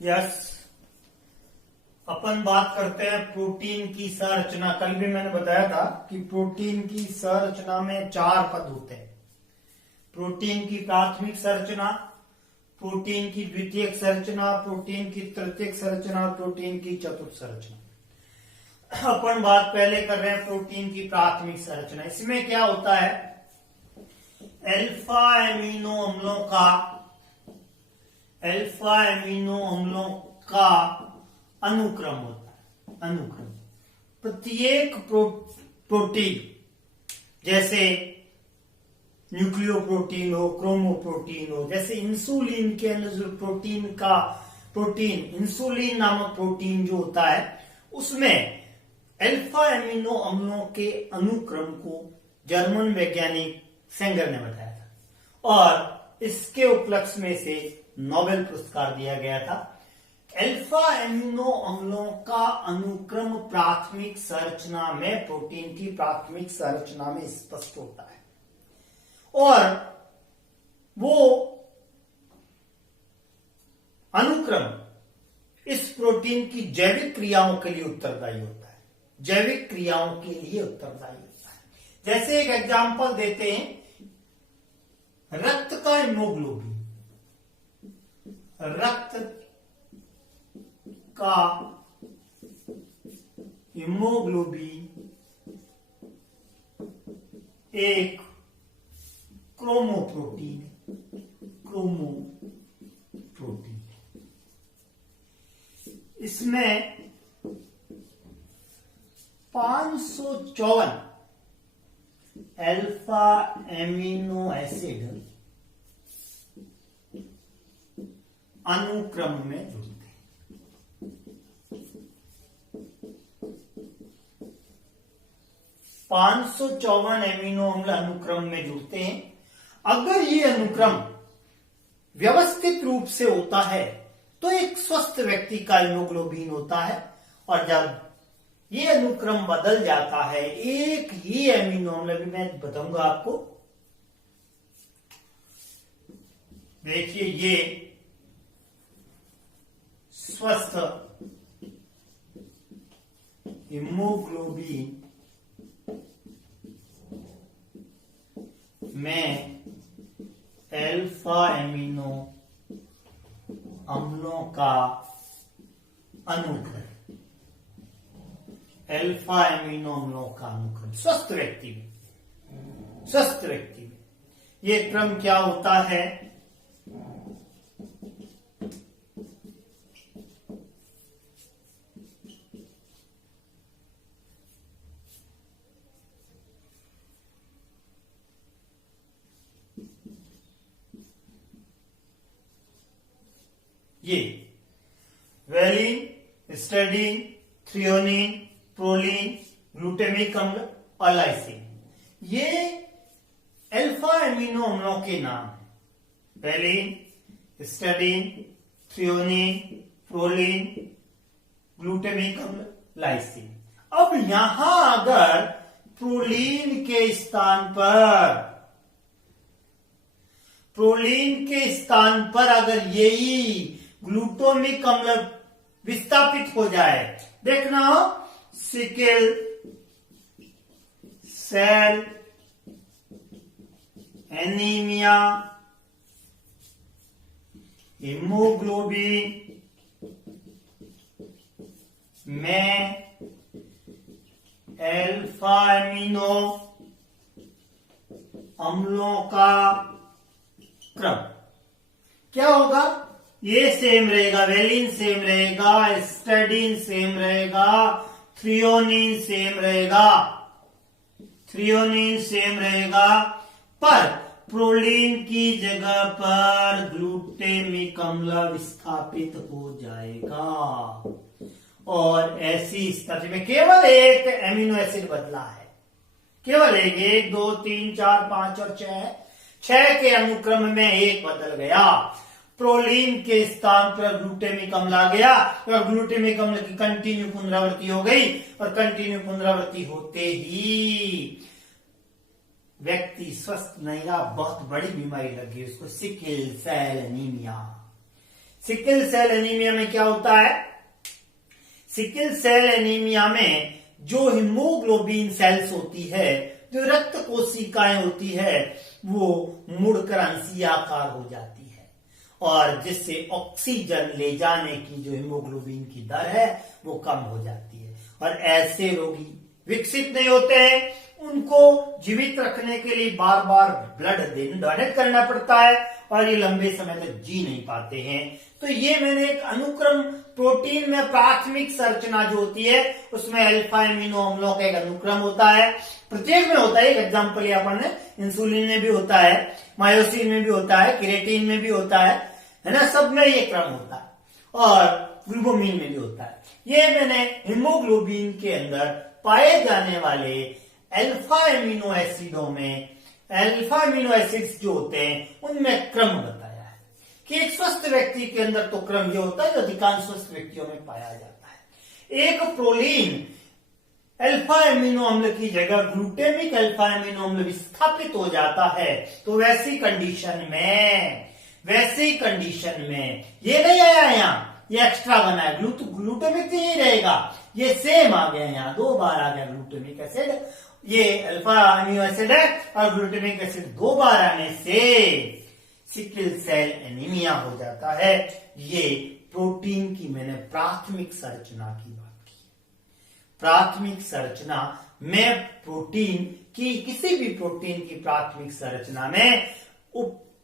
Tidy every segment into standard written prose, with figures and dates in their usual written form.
Yes, अपन बात करते हैं प्रोटीन की संरचना। कल भी मैंने बताया था कि प्रोटीन की संरचना में 4 पद होते हैं। प्रोटीन की प्राथमिक संरचना, प्रोटीन की द्वितीयक संरचना, प्रोटीन की तृतीयक संरचना, प्रोटीन की चतुर्थ संरचना। अपन बात पहले कर रहे हैं प्रोटीन की प्राथमिक संरचना। इसमें क्या होता है, अल्फा एमिनो अम्लों का अनुक्रम होता है। अनुक्रम प्रत्येक प्रोटीन, जैसे न्यूक्लियोप्रोटीन हो, क्रोमोप्रोटीन हो, जैसे इंसुलिन के अंदर जो प्रोटीन इंसुलिन नामक प्रोटीन जो होता है, उसमें अल्फा एमिनो अम्लों के अनुक्रम को जर्मन वैज्ञानिक सेंगर ने बताया था और इसके उपलक्ष्य में से नोबेल पुरस्कार दिया गया था। अल्फा एमिनो अम्लों का अनुक्रम प्राथमिक संरचना में, प्रोटीन की प्राथमिक संरचना में स्पष्ट होता है और वो अनुक्रम इस प्रोटीन की जैविक क्रियाओं के लिए उत्तरदायी होता है। जैविक क्रियाओं के लिए उत्तरदायी होता है। जैसे एक एग्जांपल देते हैं, रक्त का हीमोग्लोबिन, रक्त का हीमोग्लोबिन एक क्रोमोप्रोटीन। इसमें 554 अल्फा एमिनो एसिड अनुक्रम में जुड़ते हैं। 554 एमिनो अम्ल अनुक्रम में जुड़ते हैं। अगर ये अनुक्रम व्यवस्थित रूप से होता है तो एक स्वस्थ व्यक्ति का हीमोग्लोबिन होता है, और जब ये अनुक्रम बदल जाता है, एक ही एमिनो अम्ल, भी मैं बताऊंगा आपको, देखिए ये स्वस्थ हीमोग्लोबिन में अल्फा एमिनो अम्लों का अनुक्रम, अल्फा एमिनो अम्लों का अनुक्रम स्वस्थ व्यक्ति में ये क्रम क्या होता है, ये valine, histidine, threonine, proline, glutamic अम्ल और लाइसिन, ये अल्फा एमिनो अम्लों के नाम है। Valine, histidine, threonine, proline, glutamic अम्ल, लाइसिन। अब यहां अगर प्रोलिन के स्थान पर अगर यही ग्लूटामिक अम्ल विस्थापित हो जाए, देखना सिकल सेल एनीमिया, हीमोग्लोबिन में अल्फा एमिनो अम्लों का क्रम क्या होगा, ये सेम रहेगा, वेलिन सेम रहेगा, हिस्टडीन सेम रहेगा, थ्रियोनिन सेम रहेगा, पर प्रोलिन की जगह पर ग्लूटामिक अम्ल विस्थापित हो जाएगा और ऐसी स्थिति में केवल एक एमिनो एसिड बदला है, केवल एक, 1, 2, 3, 4, 5 और 6 के अनुक्रम में एक बदल गया। प्रोलिन के स्थान पर ग्लूटामिक अम्ल आ गया और ग्लूटामिक अम्ल की कंटिन्यू पुनरावृत्ति हो गई और कंटिन्यू पुनरावृत्ति होते ही व्यक्ति स्वस्थ नहीं रहा, बहुत बड़ी बीमारी लग गई उसको, sickle cell anaemia. Sickle cell anaemia में क्या होता है? सिकल सेल एनीमिया में जो हीमोग्लोबिन सेल्स होती है, जो रक्त कोशिकाएं होती है, वो मुड़कर अंशीय आकार हो जाती है और जिससे ऑक्सीजन ले जाने की जो हीमोग्लोबिन की दर है वो कम हो जाती है और ऐसे रोगी विकसित नहीं होते हैं। उनको जीवित रखने के लिए बार बार ब्लड डोनेट करना पड़ता है और ये लंबे समय तक जी नहीं पाते हैं। तो ये मैंने एक अनुक्रम प्रोटीन में प्राथमिक संरचना जो होती है उसमें अल्फा एमिनो अम्लों का एक अनुक्रम होता है, प्रत्येक में होता है। एक एग्जाम्पल यहाँ पर इंसुलिन में भी होता है, मायोसिन में भी होता है, केरेटिन में भी होता है ना, सब में ये क्रम होता है और ग्लूकोमीन में भी होता है। ये मैंने हीमोग्लोबिन के अंदर पाए जाने वाले अल्फा एमिनो एसिडों में, अल्फा एमिनो एसिड्स जो होते हैं उनमें क्रम बताया है कि एक स्वस्थ व्यक्ति के अंदर तो क्रम ये होता है जो अधिकांश स्वस्थ व्यक्तियों में पाया जाता है। एक प्रोलीन अल्फा एमिनो अम्ल की जगह ग्लूटेमिक अल्फा एमिनो अम्ल विस्थापित हो जाता है तो वैसी कंडीशन में ये नहीं आया यहाँ, ये एक्स्ट्रा बना है, ग्लूटेमिक नहीं रहेगा, ये सेम आ गया, यहाँ 2 बार आ गया ग्लूटेमिक एसिड। ये अल्फा अमीनो एसिड है और ग्लूटेमिक एसिड 2 बार आने से सिकल सेल एनीमिया हो जाता है। ये प्रोटीन की मैंने प्राथमिक संरचना की बात की। प्राथमिक संरचना में प्रोटीन की, किसी भी प्रोटीन की प्राथमिक संरचना में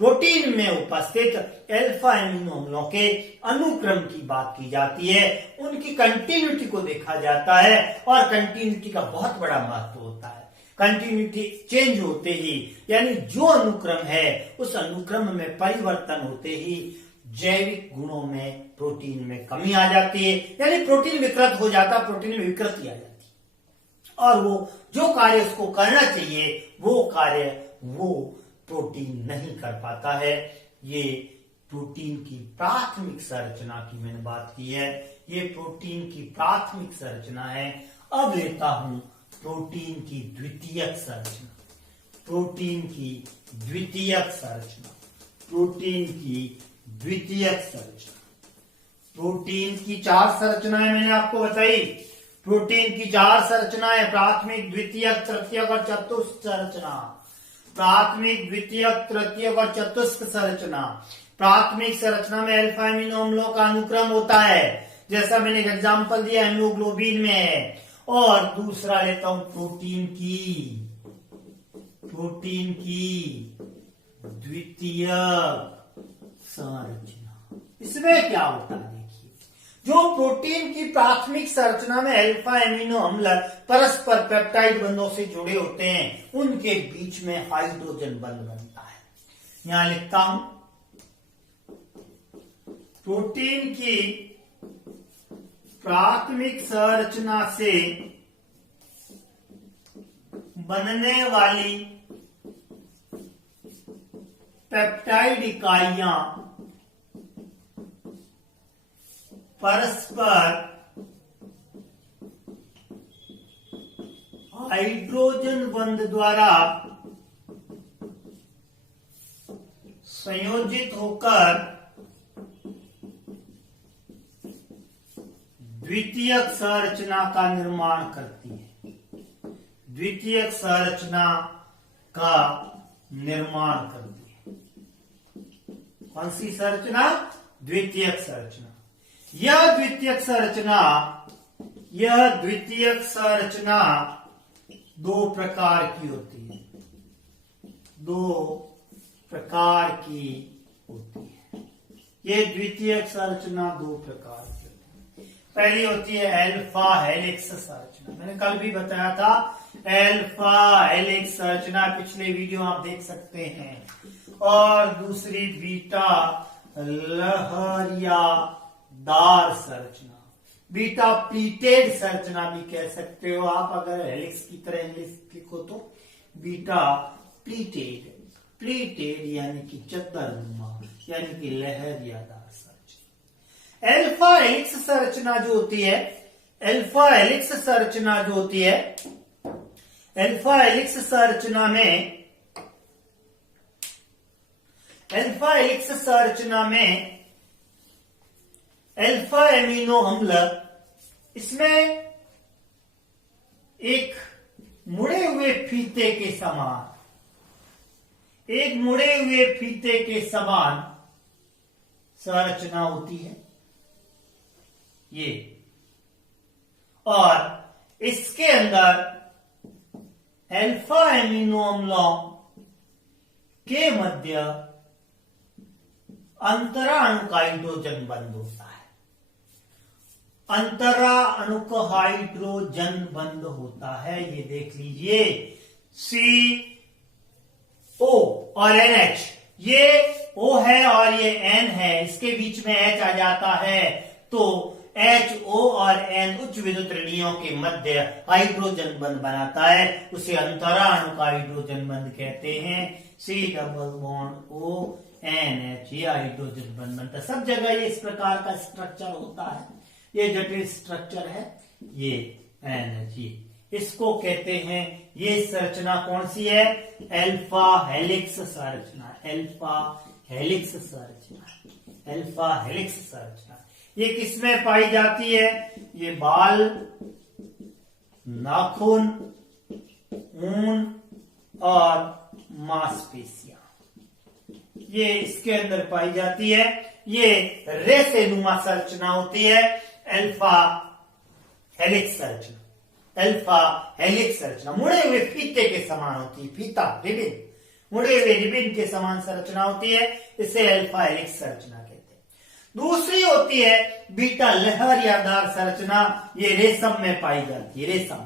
प्रोटीन में उपस्थित अल्फा एमिनो अम्लों के अनुक्रम की बात की जाती है, उनकी कंटिन्यूटी को देखा जाता है और कंटिन्यूटी का बहुत बड़ा महत्व होता है। कंटिन्यूटी चेंज होते ही, यानी जो अनुक्रम है उस अनुक्रम में परिवर्तन होते ही जैविक गुणों में प्रोटीन में कमी आ जाती है, यानी प्रोटीन विकृत हो जाता, प्रोटीन में विकृति आ जाती है और वो जो कार्य उसको करना चाहिए वो कार्य वो प्रोटीन नहीं कर पाता है। ये प्रोटीन की प्राथमिक संरचना की मैंने बात की है, ये प्रोटीन की प्राथमिक संरचना है। अब लेता हूं प्रोटीन की द्वितीयक संरचना। प्रोटीन की द्वितीयक संरचना, प्रोटीन की द्वितीयक संरचना। प्रोटीन की 4 संरचनाएं मैंने आपको बताई। प्रोटीन की 4 संरचनाएं, प्राथमिक, द्वितीयक, तृतीयक और चतुर्थ संरचना। प्राथमिक, द्वितीयक, तृतीयक और चतुस्क संरचना। प्राथमिक संरचना में अल्फा एमिनो अम्लों का अनुक्रम होता है, जैसा मैंने एक एग्जांपल दिया हीमोग्लोबिन में है। और दूसरा लेता हूं प्रोटीन की द्वितीयक संरचना। इसमें क्या होता है देखिए, जो प्रोटीन की प्राथमिक संरचना में अल्फा एमिनो अम्ल परस्पर पेप्टाइड बंधों से जुड़े होते हैं, उनके बीच में हाइड्रोजन बंध बनता है। यहां लिखता हूं प्रोटीन की प्राथमिक संरचना से बनने वाली पेप्टाइड इकाइयां परस्पर हाइड्रोजन बंध द्वारा संयोजित होकर द्वितीयक संरचना का निर्माण करती है। द्वितीयक संरचना का निर्माण करती है। कौन सी संरचना? द्वितीयक संरचना। यह द्वितीयक संरचना 2 प्रकार की होती है। 2 प्रकार की होती है। ये द्वितीयक संरचना 2 प्रकार की होती है। पहली होती है अल्फा हेलिक्स संरचना। मैंने कल भी बताया था अल्फा हेलिक्स संरचना, पिछले वीडियो आप देख सकते हैं। और दूसरी बीटा लहरियादार संरचना, बीटा प्लीटेड संरचना भी कह सकते हो आप, अगर हेलिक्स की तरह इंग्लिश लिखो तो बीटा प्लीटेड यानी कि चद्दरनुमा, यानी कि लहरियादार संरचना। अल्फा हेलिक्स संरचना जो होती है, अल्फा हेलिक्स संरचना जो होती है, अल्फा हेलिक्स संरचना में अल्फा एमिनो अम्ल, इसमें एक मुड़े हुए फीते के समान, एक मुड़े हुए फीते के समान संरचना होती है ये, और इसके अंदर अल्फा एमिनो अम्लों के मध्य अंतरा अणु का हाइड्रोजन बंध होता है, अंतरा अणु का हाइड्रोजन बंध होता है। ये देख लीजिए, CO और NH, ये O है और ये N है, इसके बीच में H आ जाता है, तो HO और N उच्च विद्युत ऋणियों के मध्य हाइड्रोजन बंध बनाता है, उसे अंतरा अणु का हाइड्रोजन बंध कहते हैं। C double bond O NH, ये हाइड्रोजन बंध बनता है। सब जगह ये इस प्रकार का स्ट्रक्चर होता है, ये जटिल स्ट्रक्चर है, ये NH, इसको कहते हैं, ये संरचना कौन सी है? अल्फा हेलिक्स संरचना, अल्फा हेलिक्स संरचना, अल्फा हेलिक्स संरचना। ये किसमें पाई जाती है? ये बाल, नाखून, ऊन और मांसपेशियां, ये इसके अंदर पाई जाती है। ये रेसेनुमा संरचना होती है, अल्फा हेलिक्स संरचना, अल्फा हेलिक्स संरचना मुड़े हुए फीते के समान होती है, फीता रिबिन, मुड़े हुए रिबिन के समान संरचना होती है, इसे अल्फा हेलिक्स संरचना कहते हैं। दूसरी होती है बीटा लहरियादार संरचना, ये रेशम में पाई जाती है, रेशम,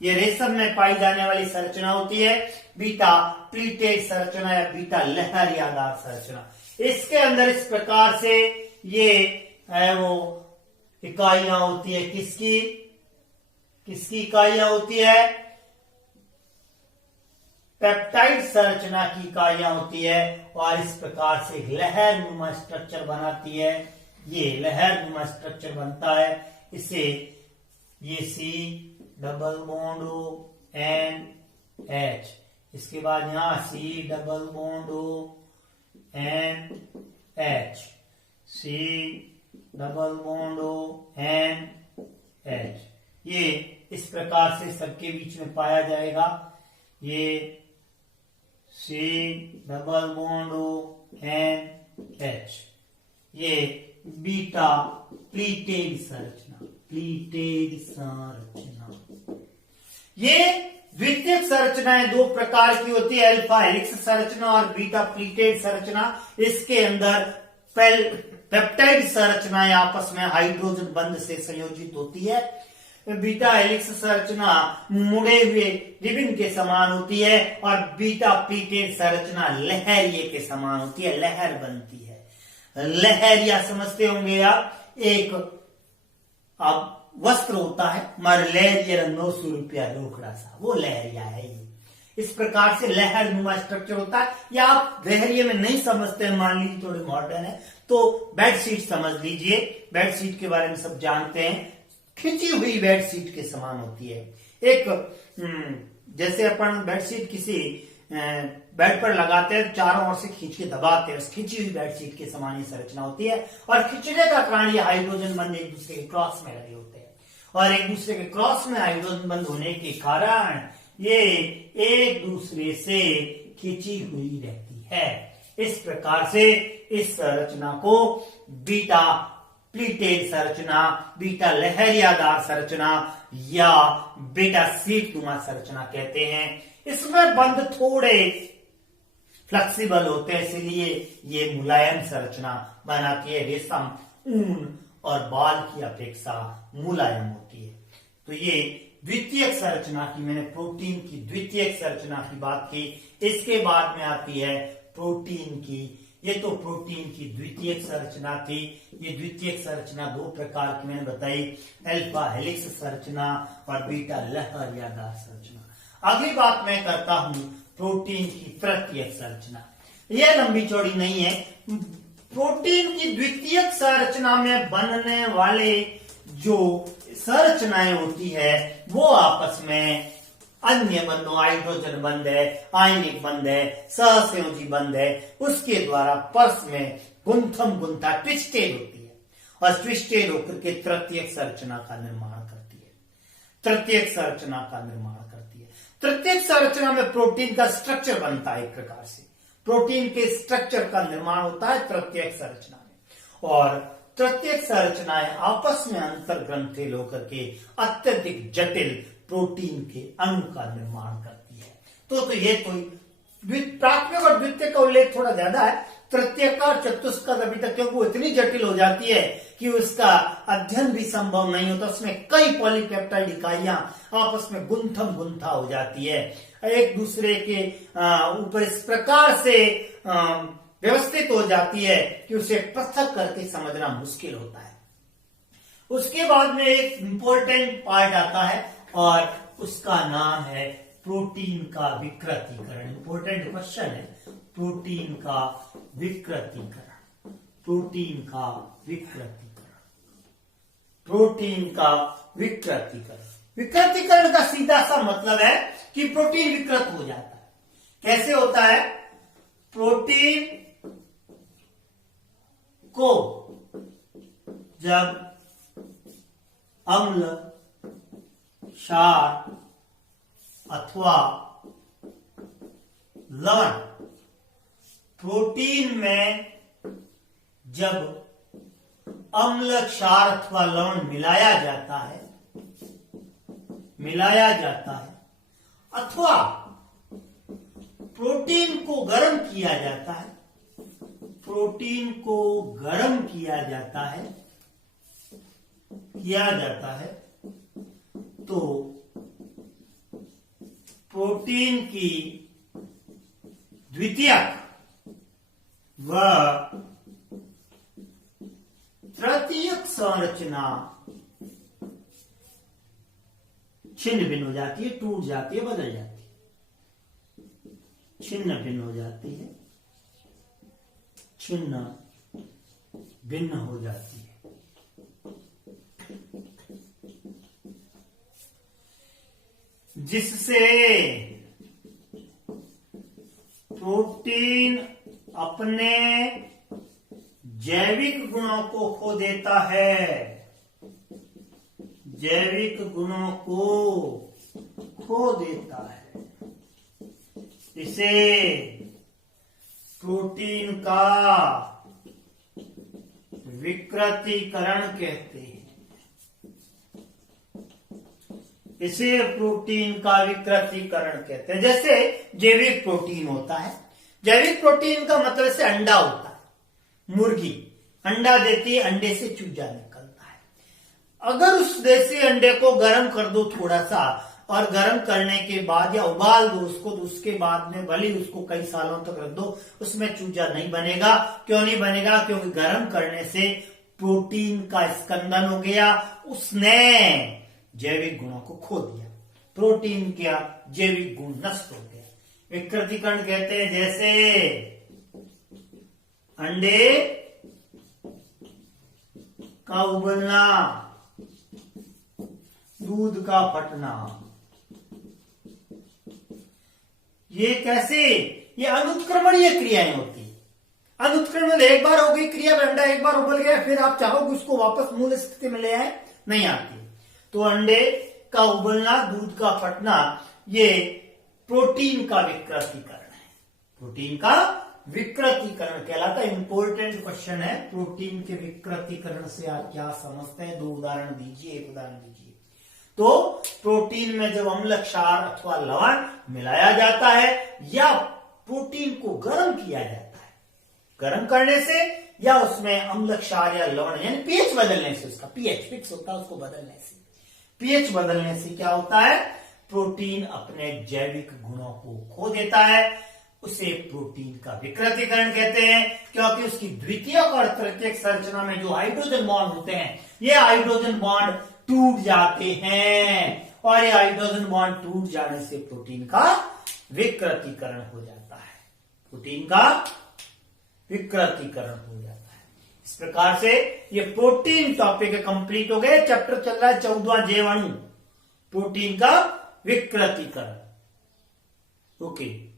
ये रेशम में पाई जाने वाली संरचना होती है बीटा प्लीटेड संरचना या बीटा लहरियादार संरचना। इसके अंदर इस प्रकार से ये है वो इकाइयां होती है, किसकी किसकी इकाइयां होती है? पेप्टाइड संरचना की इकाइयां होती है, और इस प्रकार से लहर नुमा स्ट्रक्चर बनाती है, ये लहर नुमा स्ट्रक्चर बनता है। इसे ये C double bond O N H, इसके बाद यहां C double bond O N H, C double bond O N H, ये इस प्रकार से सबके बीच में पाया जाएगा। ये C double bond O N H, ये बीटा प्लीटेड संरचना, प्लीटेड संरचना। ये द्वितीयक संरचनाएं दो प्रकार की होती है, अल्फा हेलिक्स संरचना और बीटा प्लीटेड संरचना। इसके अंदर पेप्टाइड संरचनाएं आपस में हाइड्रोजन बंध से संयोजित होती है। बीटा हेलिक्स संरचना मुड़े हुए रिबिन के समान होती है, और बीटा प्लीटेड संरचना लहरिये के समान होती है, लहर बनती है। लहरिया समझते होंगे आप, एक अब वस्त्र होता है, मर लहरिया 900 रुपया रोकड़ा सा, वो लहरिया है। ये इस प्रकार से लहर नुमा स्ट्रक्चर होता है। या आप लहरिये में नहीं समझते हैं, मान लीजिए थोड़े मॉडर्न है, तो बेडशीट समझ लीजिए, बेडशीट के बारे में सब जानते हैं, खिंची हुई बेडशीट के समान होती है। एक जैसे अपन बेडशीट किसी बेड पर लगाते हैं, चारों ओर से खींच के दबाते हैं, उस खिंची हुई बेडशीट के समान ये संरचना होती है। और खिंचने का कारण ये हाइड्रोजन बंध एक दूसरे के क्रॉस में लगे होते हैं, और एक दूसरे के क्रॉस में हाइड्रोजन बंध होने के कारण ये एक दूसरे से खिंची हुई रहती है। इस प्रकार से इस संरचना को बीटा प्लीटेड संरचना, बीटा लहरियादार संरचना या बीटा सीटनुमा संरचना कहते हैं। इसमें बंध थोड़े फ्लेक्सिबल होते हैं, इसलिए ये मुलायम संरचना बनाती है। रेशम, ऊन और बाल की अपेक्षा मुलायम होती है। तो ये द्वितीयक संरचना की, मैंने प्रोटीन की द्वितीयक संरचना की बात की। इसके बाद में आती है प्रोटीन की। ये तो प्रोटीन की द्वितीयक संरचना थी। ये द्वितीयक संरचना दो प्रकार की मैंने बताई, अल्फा हेलिक्स संरचना और बीटा लहरियादार संरचना। अगली बात मैं करता हूं प्रोटीन की तृतीयक संरचना। यह लंबी चौड़ी नहीं है। प्रोटीन की द्वितीयक संरचना में बनने वाले जो संरचनाएं होती है वो आपस में अन्य बंधों, हाइड्रोजन बंध है, आयनिक बंध है, सहसंयोजी बंध है, उसके द्वारा परस्पर में गुंथा ट्विस्टेड होती है। और ट्विस्टेड होकर के तृतीयक संरचना का निर्माण करती है। तृतीयक संरचना का निर्माण करती है। तृतीयक संरचना में प्रोटीन का स्ट्रक्चर बनता है। एक प्रकार से प्रोटीन के स्ट्रक्चर का निर्माण होता है तृतीयक संरचना में, और तृतीयक संरचनाएं आपस में अंतर ग्रंथिल होकर के अत्यधिक जटिल प्रोटीन के अणु का निर्माण करती है। तो ये कोई प्राथमिक और द्वितीय का उल्लेख थोड़ा ज्यादा है। तृतीयक और चतुष्क अभी तक, क्योंकि वो इतनी जटिल हो जाती है कि उसका अध्ययन भी संभव नहीं होता। उसमें कई पॉलीपेप्टाइड इकाइयां आपस में गुंथा हो जाती है, एक दूसरे के ऊपर इस प्रकार से व्यवस्थित हो जाती है कि उसे पृथक करके समझना मुश्किल होता है। उसके बाद में एक इंपॉर्टेंट पार्ट आता है और उसका नाम है प्रोटीन का विकृतीकरण। इंपॉर्टेंट क्वेश्चन है प्रोटीन का विकृतीकरण। प्रोटीन का विकृतीकरण। प्रोटीन का विकृतीकरण। विकृतीकरण का सीधा सा मतलब है कि प्रोटीन विकृत हो जाता है। कैसे होता है? प्रोटीन को जब अम्ल, क्षार अथवा लवण प्रोटीन में जब अम्ल, क्षार अथवा लवण मिलाया जाता है अथवा प्रोटीन को गर्म किया जाता है, प्रोटीन को गर्म किया जाता है तो प्रोटीन की द्वितीयक व तृतीयक संरचना छिन्न भिन्न हो जाती है, टूट जाती है, बदल जाती है, छिन्न भिन्न हो जाती है, छिन्न भिन्न हो जाती है। जिससे प्रोटीन अपने जैविक गुणों को खो देता है, जैविक गुणों को खो देता है। इसे प्रोटीन का विकृतीकरण कहते हैं। इसे प्रोटीन का विकृतीकरण कहते हैं। जैसे जैविक प्रोटीन होता है, जैविक प्रोटीन का मतलब से अंडा होता है। मुर्गी अंडा देती है, अंडे से चूजा निकलता है। अगर उस देसी अंडे को गर्म कर दो थोड़ा सा, और गर्म करने के बाद या उबाल दो उसको, तो उसके बाद में भले उसको कई सालों तक रख दो, उसमें चूजा नहीं बनेगा। क्यों नहीं बनेगा? क्योंकि गर्म करने से प्रोटीन का स्कंदन हो गया, उसने जैविक गुणों को खो दिया, प्रोटीन क्या जैविक गुण नष्ट हो गया। विकृतीकरण कहते हैं जैसे अंडे का उबलना, दूध का फटना। ये कैसे? ये अनुत्क्रमणीय क्रियाएं होती है। अनुत्क्रमण एक बार हो गई क्रिया, अंडा एक बार उबल गया, फिर आप चाहोगे उसको वापस मूल स्थिति में ले आए, नहीं आती। तो अंडे का उबलना, दूध का फटना, ये प्रोटीन का विकृतीकरण है। प्रोटीन का विकृतीकरण कहलाता है। इंपॉर्टेंट क्वेश्चन है, प्रोटीन के विकृतीकरण से आप क्या समझते हैं? 2 उदाहरण दीजिए, एक उदाहरण दीजिए। तो प्रोटीन में जब अम्ल, क्षार अथवा लवण मिलाया जाता है या प्रोटीन को गर्म किया जाता है, गर्म करने से या उसमें अम्ल, क्षार या लवण यानी पीएच बदलने से, उसका पीएच फिक्स होता है, उसको बदलने से, पीएच बदलने से क्या होता है? प्रोटीन अपने जैविक गुणों को खो देता है। उसे प्रोटीन का विकृतीकरण कहते हैं, क्योंकि उसकी द्वितीयक और तृतीयक संरचना में जो हाइड्रोजन बॉन्ड होते हैं, ये हाइड्रोजन बॉन्ड टूट जाते हैं, और ये हाइड्रोजन बॉन्ड टूट जाने से प्रोटीन का विकृतीकरण हो जाता है। प्रोटीन का विकृतीकरण हो जाता है। इस प्रकार से ये प्रोटीन टॉपिक कंप्लीट हो गए। चैप्टर चल रहा है 14वां जीवाणु, प्रोटीन का विकृतीकरण। ओके।